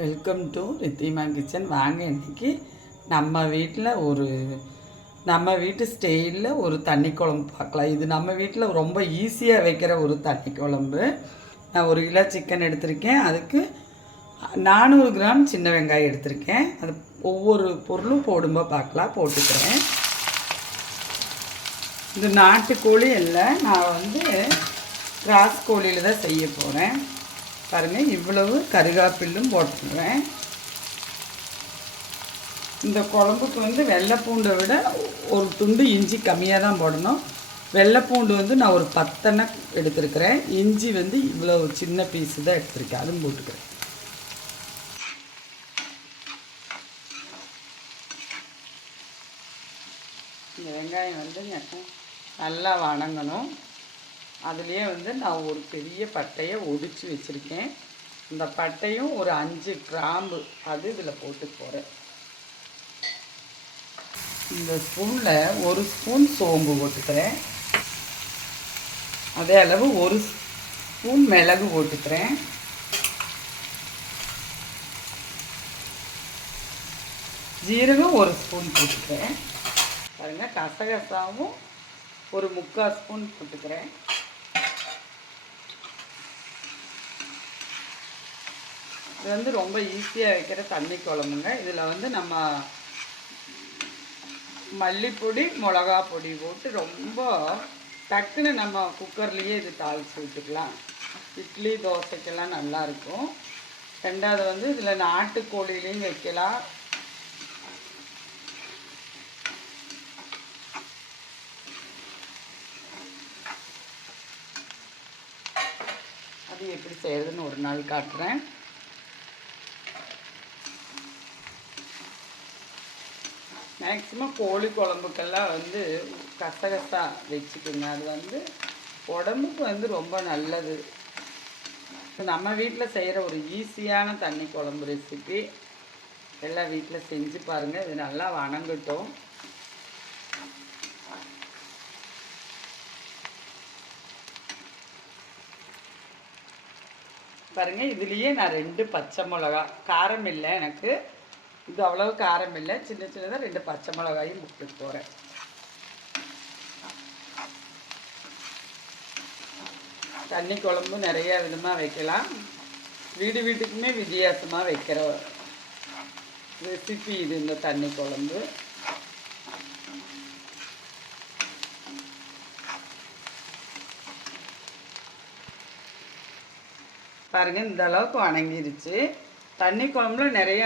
Welcome to Ridhima kitchen. வாங்க இன்றைக்கி நம்ம வீட்டு ஸ்டைலில் ஒரு தண்ணி குழம்பு பார்க்கலாம். இது நம்ம வீட்டில் ரொம்ப ஈஸியாக வைக்கிற ஒரு தண்ணி குழம்பு. நான் 1 கிலோ சிக்கன் எடுத்திருக்கேன். அதுக்கு 400 கிராம் சின்ன வெங்காயம் எடுத்திருக்கேன். அது ஒவ்வொரு பொருளும் போடும்போது பார்க்கலாம், போட்டுக்கிறேன். இது நாட்டுக்கோழி இல்லை, நான் கிராஸ் கோழியில் தான் செய்ய போகிறேன். பாருங்கள், இவ்வளவு கருகாப்பில்லும் போட்டுருவேன். இந்த குழம்புக்கு வெள்ளைப்பூண்டை விட ஒரு துண்டு இஞ்சி கம்மியாக தான் போடணும். வெள்ளைப்பூண்டு நான் ஒரு 10 எடுத்துருக்கிறேன். இஞ்சி இவ்வளோ சின்ன பீஸு தான் எடுத்துருக்கேன், அதுவும் போட்டுக்கிறேன். இந்த வெங்காயம் நல்லா வணங்கணும். அதுலேயே நான் ஒரு பெரிய பட்டையை ஒடிச்சு வச்சுருக்கேன். இந்த பட்டையும் ஒரு 5 கிராம்பு அது இதில் போட்டு போகிறேன். இந்த ஸ்பூனில் 1 ஸ்பூன் சோம்பு போட்டுக்கிறேன். அதே அளவு 1 ஸ்பூன் மிளகு போட்டுக்கிறேன். ஜீரகம் 1 ஸ்பூன் போட்டுக்கிறேன். பாருங்கள், கசகசாவும் ஒரு 3/4 ஸ்பூன் போட்டுக்கிறேன். இது ரொம்ப ஈஸியாக வைக்கிற தண்ணி குழம்புங்க. இதில் நம்ம மல்லிப்பொடி மிளகா பொடி போட்டு ரொம்ப டக்குன்னு நம்ம குக்கர்லேயே இது தாளித்து விட்டுக்கலாம். இட்லி தோசைக்கெல்லாம் நல்லாயிருக்கும். ரெண்டாவது இதில் நாட்டுக்கோழிலையும் வைக்கலாம். அது எப்படி செய்கிறதுன்னு ஒரு நாள் காட்டுறேன். மேக்ஸிமம் கோழி குழம்புக்கெல்லாம் கசகசா வச்சுக்கோங்க. அது உடம்புக்கு ரொம்ப நல்லது. நம்ம வீட்டில் செய்கிற ஒரு ஈஸியான தண்ணி குழம்பு ரெசிபி எல்லாம் வீட்டில் செஞ்சு பாருங்கள். இது நல்லா வணங்கட்டும். பாருங்கள், இதுலேயே நான் 2 பச்சை மிளகா, காரம் இல்லை எனக்கு, இது அவ்வளவு காரம் இல்லை, சின்ன சின்னதாக 2 பச்சை மிளகாயும் போட்டு போகிறேன். தண்ணி குழம்பு நிறைய விதமாக வைக்கலாம். வீட்டுக்குமே வித்தியாசமாக வைக்கிற ரெசிபி இது, இந்த தண்ணி குழம்பு. பாருங்கள், இந்த அளவுக்கு வணங்கிருச்சு. தண்ணி குழம்புல நிறைய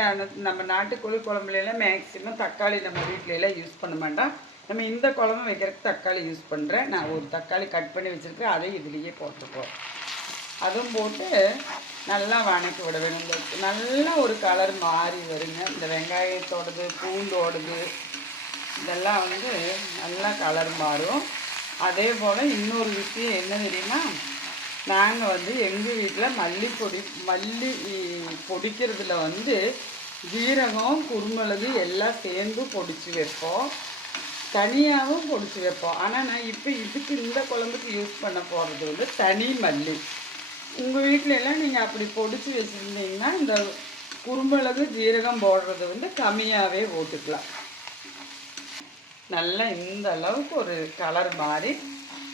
நம்ம நாட்டுக்கோழி குழம்புலாம் மேக்ஸிமம் தக்காளி நம்ம வீட்டிலலாம் யூஸ் பண்ண மாட்டோம். நம்ம இந்த குழம்பு வைக்கிறதுக்கு தக்காளி யூஸ் பண்ணுறேன். நான் ஒரு தக்காளி கட் பண்ணி வச்சுருக்கேன், அதையும் இதுலேயே போட்டுப்போம். அதுவும் போட்டு நல்லா வணக்கி விட வேணும். நல்லா ஒரு கலர் மாறி வருங்க. இந்த வெங்காயத்தோடது பூண்டோடது இதெல்லாம் நல்லா கலர் மாறும். அதே போல் இன்னொரு விஷயம் என்ன தெரியுமா, நாங்கள் எங்கள் வீட்டில் மல்லி பொடிக்கிறதுல ஜீரகம் குருமிளகு எல்லாம் சேர்ந்து பொடிச்சு வைப்போம், தனியாகவும் பொடிச்சு வைப்போம். ஆனால் நான் இப்போ இதுக்கு இந்த குழம்புக்கு யூஸ் பண்ண போகிறது தனி மல்லி. உங்கள் வீட்டிலலாம் நீங்கள் அப்படி பொடிச்சு வச்சுருந்தீங்கன்னா இந்த குருமிளகு ஜீரகம் போடுறது கம்மியாகவே போட்டுக்கலாம். நல்லா இந்த அளவுக்கு ஒரு கலர் மாதிரி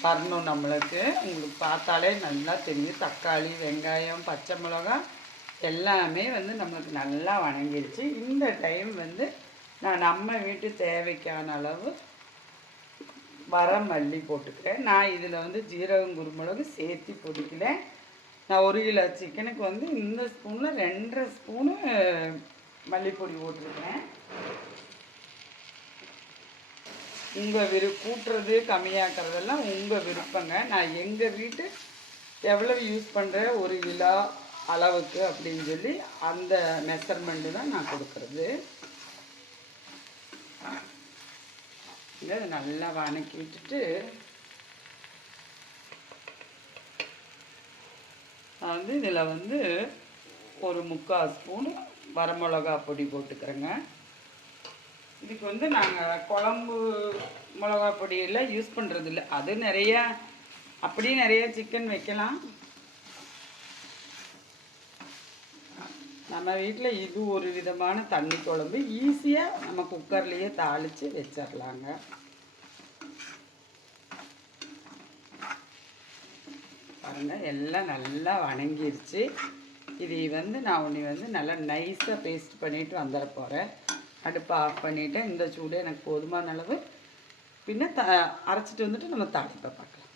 வரணும் நம்மளுக்கு. உங்களுக்கு பார்த்தாலே நல்லா தெரியும். தக்காளி, வெங்காயம், பச்சை மிளகாய் எல்லாமே நம்மளுக்கு நல்லா வணங்கிடுச்சு. இந்த டைம் நான் நம்ம வீட்டு தேவைக்கான அளவு மல்லி போட்டுக்கிறேன். நான் இதில் ஜீரகம் குருமிளகு சேர்த்து பொடிக்கல. நான் 1 கிலோ சிக்கனுக்கு இந்த ஸ்பூனில் 2.5 ஸ்பூனு மல்லிப்பொடி போட்டிருக்கேன். உங்கள் கூட்டுறது கம்மியாக்குறதெல்லாம் உங்கள் விருப்பங்க. நான் எங்கள் வீட்டு எவ்வளவு யூஸ் பண்ணுறேன் 1 கிலோ அளவுக்கு அப்படின்னு சொல்லி அந்த மெஷர்மெண்ட்டு தான் நான் கொடுக்குறது. இதை நல்லா வணக்கி விட்டுட்டு நான் இதில் ஒரு 3/4 ஸ்பூனு வரமிளகா பொடி போட்டுக்கிறேங்க. இதுக்கு நாங்கள் குழம்பு மிளகா பொடியெல்லாம் யூஸ் பண்ணுறதில்ல. அது அப்படியே நிறைய சிக்கன் வைக்கலாம். நம்ம வீட்டில் இது ஒரு விதமான தண்ணி குழம்பு. ஈஸியாக நம்ம குக்கர்லேயே தாளித்து வச்சிடலாங்க. பாருங்கள், எல்லாம் நல்லா வணங்கிருச்சு. இது நான் நல்லா நைஸாக பேஸ்ட் பண்ணிவிட்டு வந்துட போகிறேன். அடுப்பை ஆஃப் பண்ணிவிட்டு இந்த சூடு எனக்கு போதுமான அளவு. பின்ன அரைச்சிட்டு வந்துட்டு நம்ம தாளிப்பை பார்க்கலாம்.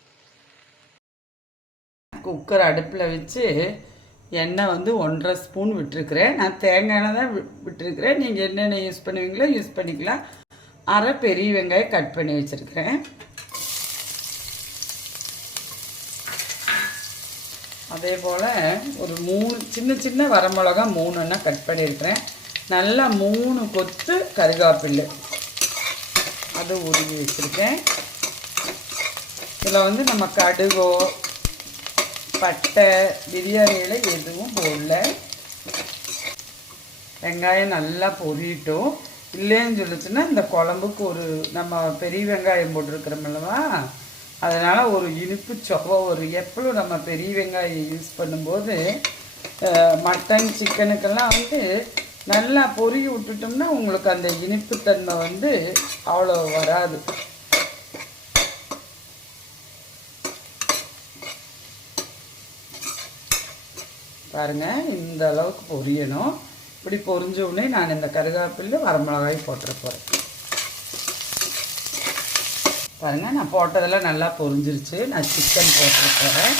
குக்கர் அடுப்பில் வச்சு எண்ணெய் 1.5 ஸ்பூன் விட்டுருக்குறேன். நான் தேங்காய் எண்ணெய் தான் விட்டுருக்குறேன். நீங்கள் என்னென்ன யூஸ் பண்ணுவீங்களோ யூஸ் பண்ணிக்கலாம். அரை பெரிய வெங்காயம் கட் பண்ணி வச்சுருக்கிறேன். அதே போல் ஒரு 3 சின்ன சின்ன வரமிளகா 3 கட் பண்ணியிருக்கிறேன். நல்லா 3 கொத்து கருகாப்பில் அது உருவி வச்சுருக்கேன். இதில் நம்ம கடுகோ பட்டை பிரியாணியில் எதுவும் போடல. வெங்காயம் நல்லா பொரியட்டும். இல்லைன்னு சொல்லிச்சுன்னா இந்த குழம்புக்கு நம்ம பெரிய வெங்காயம் போட்டிருக்கிறோமில்லவா, அதனால் ஒரு இனிப்பு சுவை எப்பளும் நம்ம பெரிய வெங்காயம் யூஸ் பண்ணும்போது மட்டன் சிக்கனுக்கெல்லாம் நல்லா பொரிய விட்டுட்டோம்னா உங்களுக்கு அந்த இனிப்புத்தன்மை அவ்வளோ வராது. பாருங்கள், இந்த அளவுக்கு பொரியணும். இப்படி பொரிஞ்ச உடனே நான் இந்த கருகாப்பில் வரமிளகாய் போட்டுற போகிறேன். பாருங்கள், நான் போட்டதெல்லாம் நல்லா பொரிஞ்சிருச்சு. நான் சிக்கன் போட்டுற போகிறேன்.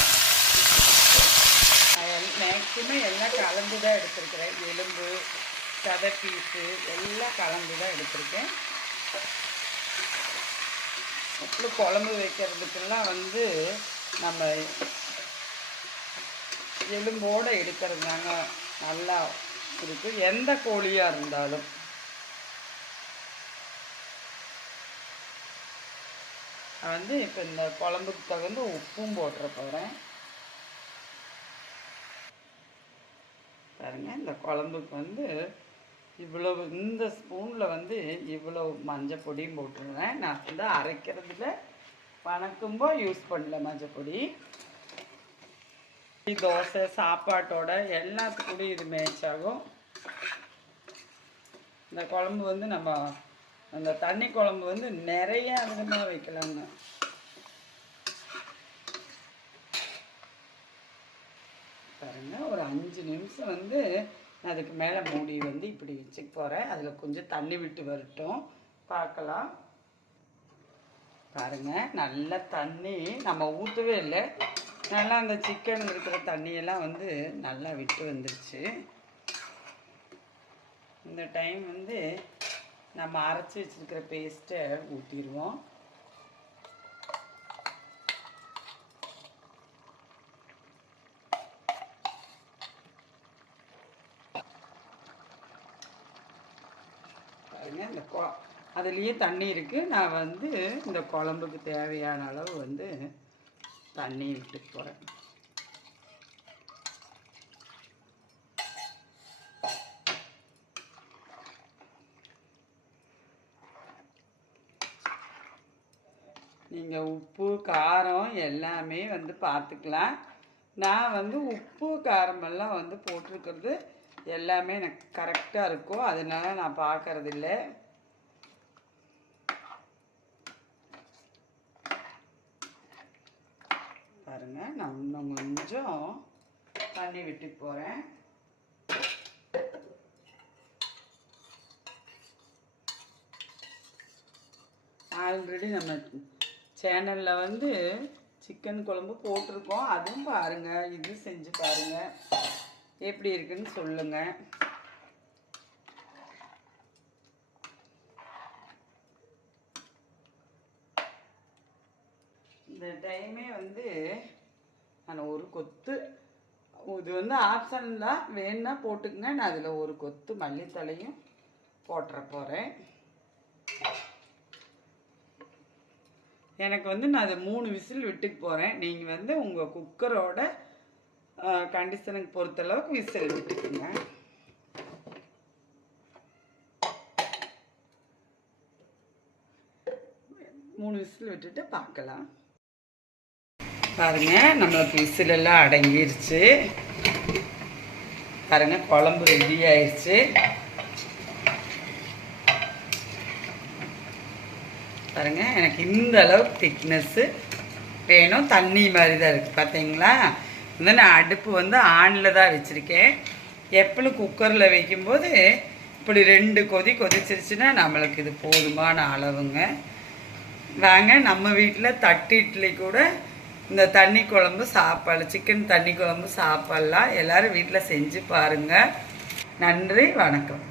மேக்ஸிமம் எல்லாம் கலந்து தான் எடுத்துருக்கிறேன். எலும்பு சதை பீஸு எல்லாம் கலந்து தான் எடுத்துருக்கேன். அப்புறம் குழம்பு வைக்கிறதுக்கெல்லாம் நம்ம எலும்போடு எடுக்கிறதுனாங்க நல்லா இருக்குது, எந்த கோழியாக இருந்தாலும். இப்போ இந்த குழம்புக்கு தகுந்த உப்பும் போட்டுற போகிறேன். பாருங்கள், இந்த குழம்புக்கு இவ்வளவு இந்த ஸ்பூனில் இவ்வளோ மஞ்சள் பொடியும் போட்டுருவேன். நான் அரைக்கிறதுல வணக்கும்போது யூஸ் பண்ணல மஞ்சள் பொடி. தோசை சாப்பாட்டோட எல்லாத்துக்கூட இது மேட்ச் ஆகும். இந்த குழம்பு நம்ம அந்த தண்ணி குழம்பு நிறைய விதமாக வைக்கலாங்க. பாருங்க, ஒரு 5 நிமிஷம் அதுக்கு மேலே மூடி இப்படி வச்சுக்க போகிறேன். அதில் கொஞ்சம் தண்ணி விட்டு வரட்டும், பார்க்கலாம். பாருங்கள், நல்ல தண்ணி நம்ம ஊற்றவே இல்லை. நல்லா அந்த சிக்கன் இருக்கிற தண்ணியெல்லாம் நல்லா விட்டு வந்துருச்சு. இந்த டைம் நம்ம அரைச்சி வச்சுருக்கிற பேஸ்ட்டை ஊற்றிடுவோம். பாருங்கள், இந்த அதுலேயே தண்ணி இருக்குது. நான் இந்த குழம்புக்கு தேவையான அளவு தண்ணி விட்டு போகிறேன். நீங்கள் உப்பு காரம் எல்லாமே பார்த்துக்கலாம். நான் உப்பு காரமெல்லாம் போட்டிருக்கிறது எல்லாமே எனக்கு கரெக்டாக இருக்கும். அதனால நான் பார்க்கறதில்ல. பாருங்கள், நான் இன்னும் கொஞ்சம் தண்ணி விட்டு போகிறேன். ஆல்ரெடி நம்ம சேனலில் சிக்கன் குழம்பு போட்டிருக்கோம். அதுவும் பாருங்கள், இது செஞ்சு பாருங்கள், எப்படி இருக்குன்னு சொல்லுங்கள். இந்த டைமே நான் ஒரு கொத்து, இது ஆப்ஷன் தான், வேணுன்னா போட்டுக்கங்க. நான் அதில் ஒரு கொத்து மல்லித்தலையும் போட்டுற போகிறேன். எனக்கு நான் அதை 3 விசில் விட்டுக்கு போகிறேன். நீங்கள் உங்கள் குக்கரோட கண்டிஷனுக்கு பொறுத்தளவுக்கு விசில் விட்டுக்குங்க. மூணு விசில் விட்டுட்டு பார்க்கலாம். பாருங்கள், நம்மளுக்கு விசிலெல்லாம் அடங்கிருச்சு. பாருங்கள் குழம்பு ரெடி ஆயிடுச்சு. பாருங்கள் எனக்கு இந்த அளவுக்கு திக்னஸ்ஸு வேணும். தண்ணி மாதிரி தான் இருக்குது பார்த்தீங்களா. வந்து நான் அடுப்பு வந்து ஆனில் தான் வச்சுருக்கேன். எப்பளும் குக்கரில் வைக்கும்போது இப்படி 2 கொதி கொதிச்சிருச்சுன்னா நம்மளுக்கு இது போதுமான அளவுங்க. வாங்க நம்ம வீட்டில் தட்டு இட்லி கூட இந்த தண்ணி குழம்பு சாப்பாடு, சிக்கன் தண்ணி குழம்பு சாப்பாடலாம் எல்லோரும் வீட்டில் செஞ்சு பாருங்கள். நன்றி, வணக்கம்.